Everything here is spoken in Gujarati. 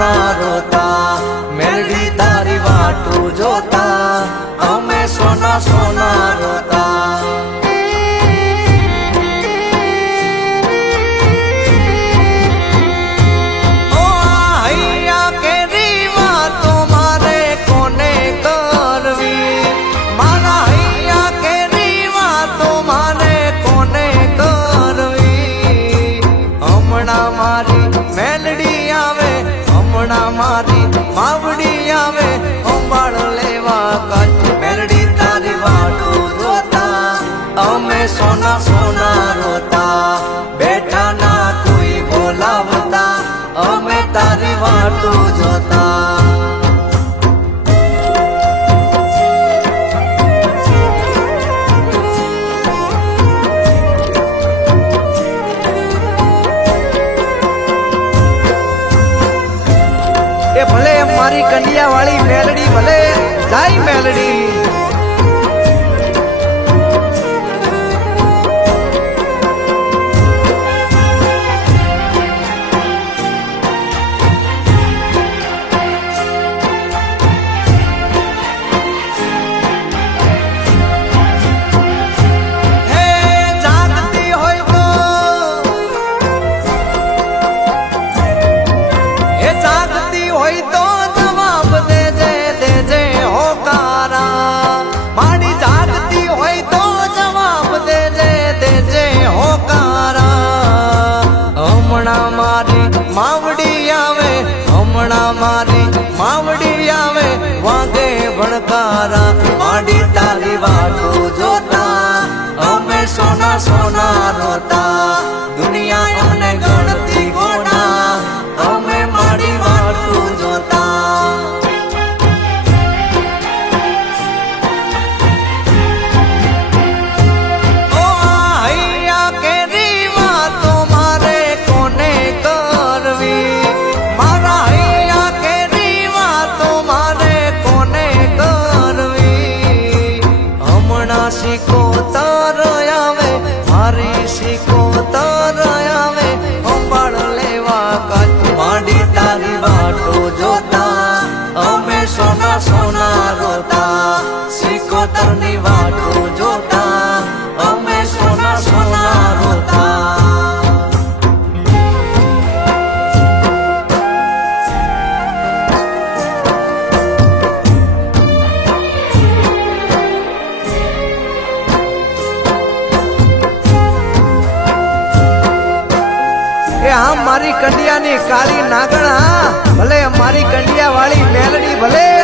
સોના રોતા મેલડી તારી વાટું જોતા અમે સોના સોના રોતા મારી માવડી આવે અંબાળ લેવા કાચ મેલડી તારી વાટું જોતા અમે સોના સોના રોતા બેઠા ના કોઈ બોલાવતા અમે તારી વાટું જોતા ભલે મારી કંડિયા વાળી મેલડી ભલે જાય મેલડી મારી માવડી આવે વાગે ભણકારા માડી તારી વાટું જોતા અમે સોના સોના રોતા દુનિયા અમને ગણતી ગોડા અમે માડી વાટું જોતા સિકોતર આવે મારી સિકોતર આવે અંબાળ લેવા કાચ માડી તારી વાટું જોતા અમે સોના સોના રોતા સિકોતર ની વાટું જોતા અમે સોના સોના રોતા મારી કંડિયાની કાળી નાગણ હા ભલે મારી કંડિયા વાળી મેલડી ભલે